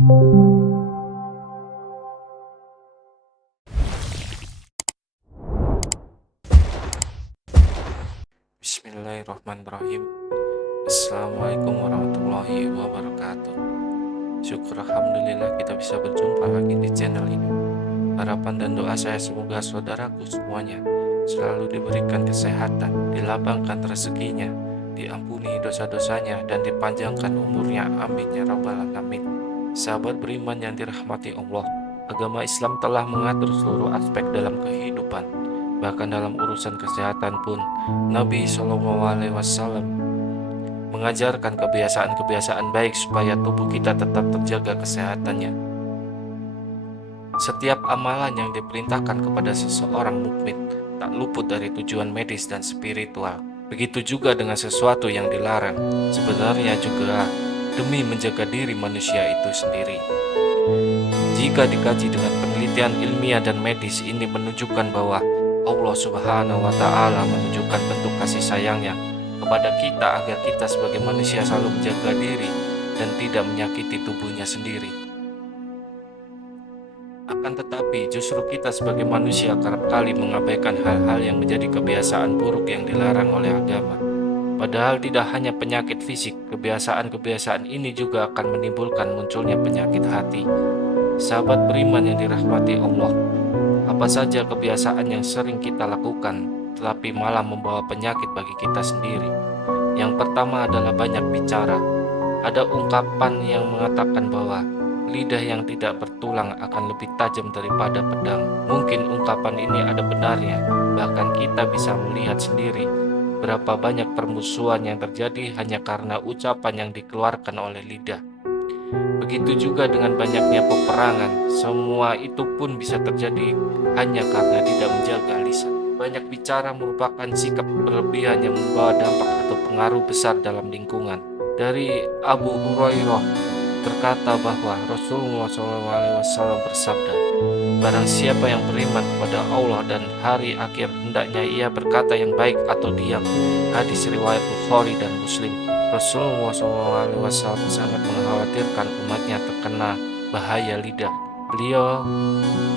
Bismillahirrahmanirrahim. Assalamualaikum warahmatullahi wabarakatuh. Syukur alhamdulillah kita bisa berjumpa lagi di channel ini. Harapan dan doa saya semoga saudaraku semuanya selalu diberikan kesehatan, dilapangkan rezekinya, diampuni dosa-dosanya, dan dipanjangkan umurnya. Amin ya rabbal alamin. Sahabat beriman yang dirahmati Allah, agama Islam telah mengatur seluruh aspek dalam kehidupan. Bahkan dalam urusan kesehatan pun, Nabi SAW mengajarkan kebiasaan-kebiasaan baik supaya tubuh kita tetap terjaga kesehatannya. Setiap amalan yang diperintahkan kepada seseorang mukmin tak luput dari tujuan medis dan spiritual. Begitu juga dengan sesuatu yang dilarang, sebenarnya juga demi menjaga diri manusia itu sendiri. Jika dikaji dengan penelitian ilmiah dan medis, ini menunjukkan bahwa Allah Subhanahu wa Ta'ala menunjukkan bentuk kasih sayangnya kepada kita agar kita sebagai manusia selalu menjaga diri dan tidak menyakiti tubuhnya sendiri. Akan tetapi justru kita sebagai manusia kerap kali mengabaikan hal-hal yang menjadi kebiasaan buruk yang dilarang oleh agama. Padahal tidak hanya penyakit fisik, kebiasaan-kebiasaan ini juga akan menimbulkan munculnya penyakit hati. Sahabat beriman yang dirahmati Allah, apa saja kebiasaan yang sering kita lakukan tetapi malah membawa penyakit bagi kita sendiri? Yang pertama adalah banyak bicara. Ada ungkapan yang mengatakan bahwa lidah yang tidak bertulang akan lebih tajam daripada pedang. Mungkin ungkapan ini ada benarnya, bahkan kita bisa melihat sendiri berapa banyak permusuhan yang terjadi hanya karena ucapan yang dikeluarkan oleh lidah. Begitu juga dengan banyaknya peperangan, semua itu pun bisa terjadi hanya karena tidak menjaga lisan. Banyak bicara merupakan sikap berlebihan yang membawa dampak atau pengaruh besar dalam lingkungan. Dari Abu Hurairah berkata bahwa Rasulullah SAW bersabda, "Barang siapa yang beriman kepada Allah dan hari akhir, hendaknya ia berkata yang baik atau diam." Hadis riwayat Bukhari dan Muslim. Rasulullah SAW sangat mengkhawatirkan umatnya terkena bahaya lidah. Beliau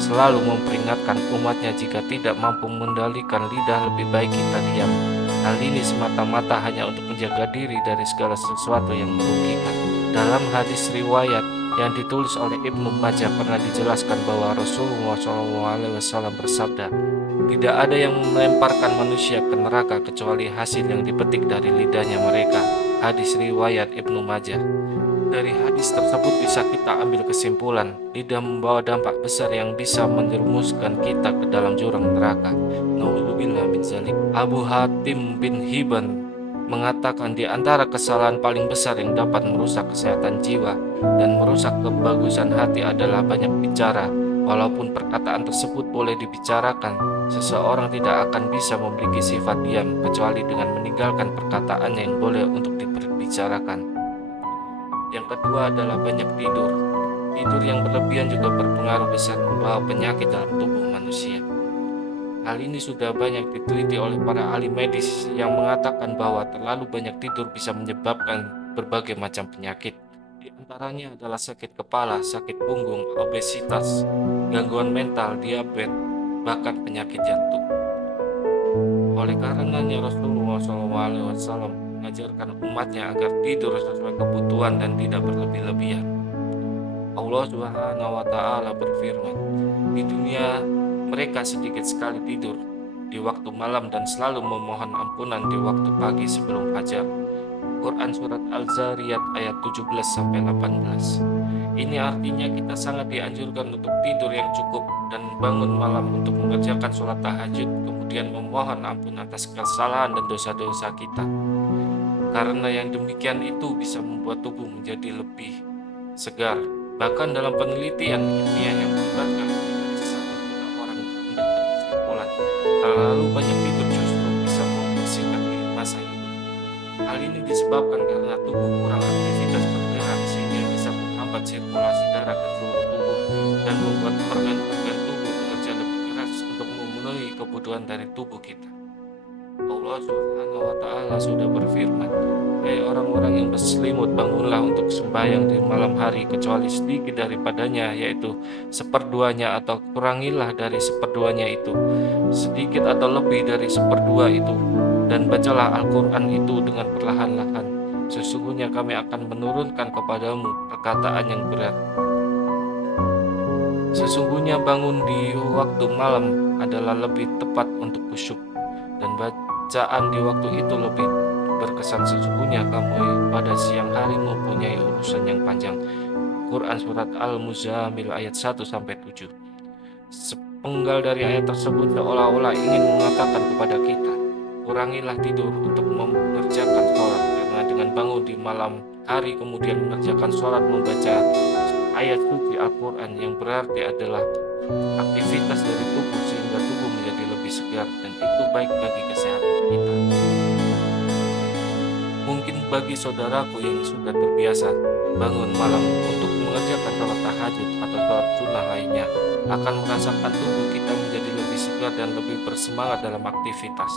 selalu memperingatkan umatnya jika tidak mampu mengendalikan lidah, lebih baik kita diam. Hal ini semata-mata hanya untuk menjaga diri dari segala sesuatu yang merugikan. Dalam hadis riwayat yang ditulis oleh Ibnu Majah pernah dijelaskan bahwa Rasulullah SAW bersabda, "Tidak ada yang melemparkan manusia ke neraka kecuali hasil yang dipetik dari lidahnya mereka." Hadis riwayat Ibnu Majah. Dari hadis tersebut bisa kita ambil kesimpulan, lidah membawa dampak besar yang bisa menjerumuskan kita ke dalam jurang neraka. Nauzubillah min dzalik. Abu Hatim bin Hibban mengatakan di antara kesalahan paling besar yang dapat merusak kesehatan jiwa dan merusak kebagusan hati adalah banyak bicara. Walaupun perkataan tersebut boleh dibicarakan, seseorang tidak akan bisa memiliki sifat diam kecuali dengan meninggalkan perkataan yang boleh untuk dibicarakan. Yang kedua adalah banyak tidur. Tidur yang berlebihan juga berpengaruh besar membawa penyakit dalam tubuh manusia. Hal ini sudah banyak diteliti oleh para ahli medis yang mengatakan bahwa terlalu banyak tidur bisa menyebabkan berbagai macam penyakit. Di antaranya adalah sakit kepala, sakit punggung, obesitas, gangguan mental, diabetes, bahkan penyakit jantung. Oleh karenanya Rasulullah SAW mengajarkan umatnya agar tidur sesuai kebutuhan dan tidak berlebih-lebihan. Allah Subhanahu wa Ta'ala berfirman, "Di dunia mereka sedikit sekali tidur di waktu malam dan selalu memohon ampunan di waktu pagi sebelum fajar." Quran Surat Al-Zariyat ayat 17-18. Ini artinya kita sangat dianjurkan untuk tidur yang cukup dan bangun malam untuk mengerjakan sholat tahajud, kemudian memohon ampun atas kesalahan dan dosa-dosa kita. Karena yang demikian itu bisa membuat tubuh menjadi lebih segar. Bahkan dalam penelitian ilmiah yang melibatkan dari 1 juta orang mendapat kesimpulan, terlalu banyak tidur justru bisa membersihkan masa hidup. Hal ini disebabkan karena tubuh kurang aktivitas bergerak sehingga bisa menghambat sirkulasi darah ke seluruh tubuh dan membuat organ-organ tubuh bekerja lebih keras untuk memenuhi kebutuhan dari tubuh kita. Allah Subhanahu wa Ta'ala sudah berfirman, Hai orang-orang yang berselimut, bangunlah untuk sembahyang di malam hari, kecuali sedikit daripadanya, yaitu seperduanya, atau kurangilah dari seperduanya itu, sedikit atau lebih dari seperdua itu, dan bacalah Al-Quran itu dengan perlahan-lahan. Sesungguhnya kami akan menurunkan kepadamu perkataan yang berat. Sesungguhnya bangun di waktu malam adalah lebih tepat untuk khusyuk, dan bacaan di waktu itu lebih berkesan. Sesungguhnya kamu pada siang hari mempunyai urusan yang panjang. Quran Surat Al-Muzammil ayat 1-7. Sepenggal dari ayat tersebut seolah-olah ingin mengatakan kepada kita, kurangilah tidur untuk mengerjakan sholat, karena dengan bangun di malam hari kemudian mengerjakan sholat, membaca ayat suci Al-Quran yang berarti adalah aktivitas dari tubuh, sehingga tubuh menjadi lebih segar, dan itu baik bagi kesehatan kita. Mungkin bagi saudaraku yang sudah terbiasa bangun malam untuk mengerjakan sholat tahajud atau sholat sunnah lainnya, akan merasakan tubuh kita menjadi lebih segar dan lebih bersemangat dalam aktivitas.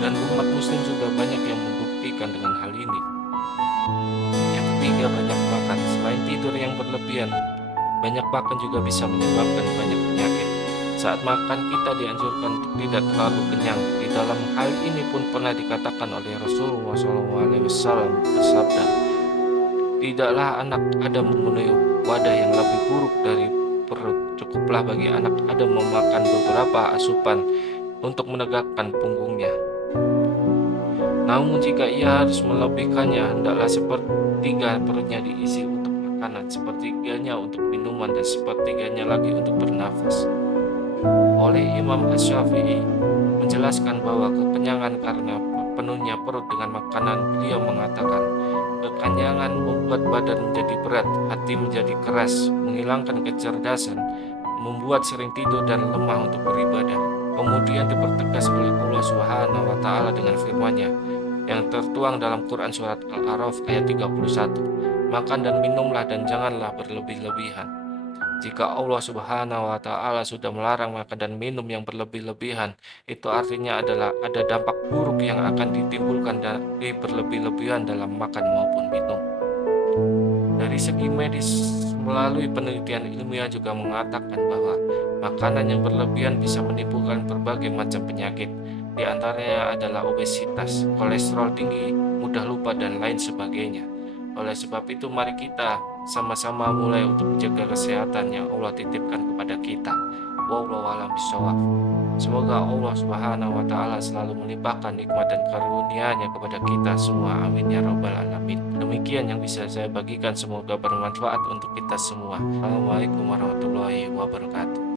Dan umat muslim juga banyak yang membuktikan dengan hal ini. Yang ketiga, banyak makan. Selain tidur yang berlebihan, banyak makan juga bisa menyebabkan banyak penyakit. Saat makan kita dianjurkan untuk tidak terlalu kenyang. Di dalam hal ini pun pernah dikatakan oleh Rasulullah SAW bersabda, tidaklah anak Adam memenuhi wadah yang lebih buruk dari perut. Cukuplah bagi anak Adam memakan beberapa asupan untuk menegakkan punggungnya. Namun jika ia harus melebihkannya, hendaklah sepertiga perutnya diisi untuk makanan, sepertiganya untuk minuman, dan sepertiganya lagi untuk bernafas. Oleh Imam Asy-Syafi'i menjelaskan bahwa kekenyangan karena penuhnya perut dengan makanan, beliau mengatakan, kekenyangan membuat badan menjadi berat, hati menjadi keras, menghilangkan kecerdasan, membuat sering tidur dan lemah untuk beribadah. Kemudian dipertegas oleh Allah Subhanahu wa Ta'ala dengan firman-Nya yang tertuang dalam Quran Surat Al-A'raf ayat 31. Makan dan minumlah dan janganlah berlebih-lebihan. Jika Allah Subhanahu wa Ta'ala sudah melarang makan dan minum yang berlebih-lebihan, itu artinya adalah ada dampak buruk yang akan ditimbulkan dari berlebih-lebihan dalam makan maupun minum. Dari segi medis, melalui penelitian ilmiah juga mengatakan bahwa makanan yang berlebihan bisa menimbulkan berbagai macam penyakit. Di antaranya adalah obesitas, kolesterol tinggi, mudah lupa, dan lain sebagainya. Oleh sebab itu, mari kita sama-sama mulai untuk menjaga kesehatan yang Allah titipkan kepada kita. Wallahu a'lam bishawab. Semoga Allah Subhanahu wa Ta'ala selalu melimpahkan nikmat dan karunia-Nya kepada kita semua. Amin ya rabbal alamin. Demikian yang bisa saya bagikan, semoga bermanfaat untuk kita semua. Assalamualaikum warahmatullahi wabarakatuh.